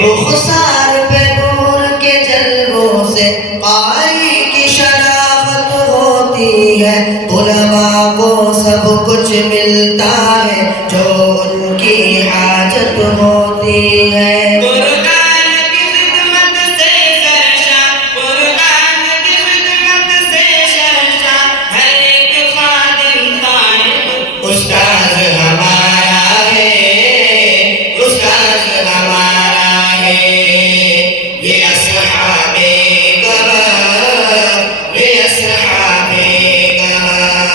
رخسار پہ نور کے جلووں سے قاری کی شرافت ہوتی ہے. علماء کو سب کچھ ملتا ہے جو ان کی حاجت ہوتی ہے. قرآن کی خدمت سے سرشا، قرآن کی خدمت سے سرشا، ہر ایک خادم طالب استاذ ہمارا ہے، استاذ ہمارا ہے. یہ اصحاب کرام، یہ اصحاب کرام.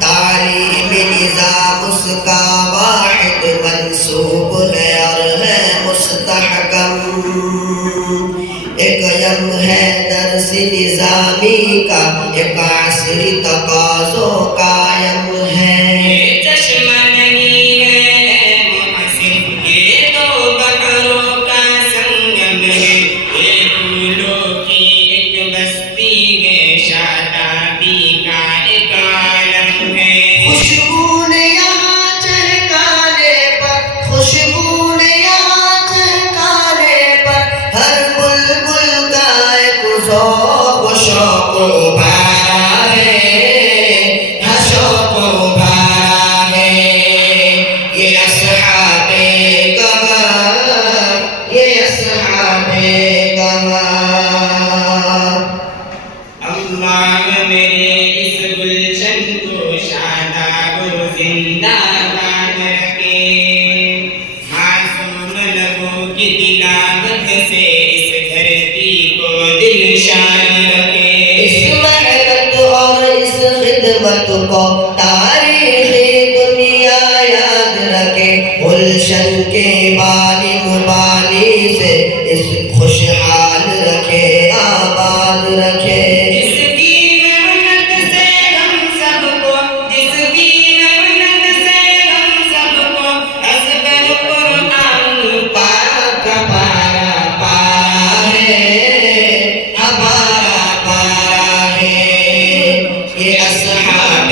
تعلیم نظام اس کا واحد منصوب ہے اور ہے مستحکم. ایک یم ہے درس نظامی کا، ایک عصری تقاضوں قائم ہے. یہ چشمہ نہیں ہے اے محسن، یہ دو بحروں کا سنگم ہے. یہ پھولوں کی ایک بستی ہے، شادابی کا ایک عالم ہے. خوشبو نے یہاں چہکانے پر، خوشبو نے یہاں چہکانے پر، ہر بلبل کا ایک ذوق و شوق ابھارا ہے، ہر شوق ابھارا ہے. یہ اصحاب کمال، یہ اصحاب کمال. اللہ میرے اس گلشن کو شاداب و زندہ باد رکھے. معصوم لبوں کی تلاوت سے اس دھرتی کو دلشاد رکھے. اس محنت اور اس خدمت کو تاریخی دنیا یاد رکھے. گلشن کے بانی مبانی سے اس خوشحال رکھے، آباد رکھے. جس کی محنت سے ہم سب کو، جس کی محنت سے ہم سب کو اصغر قرآن پاک پارا پارا ہے، ہمارا پارا ہے. یہ اصحاب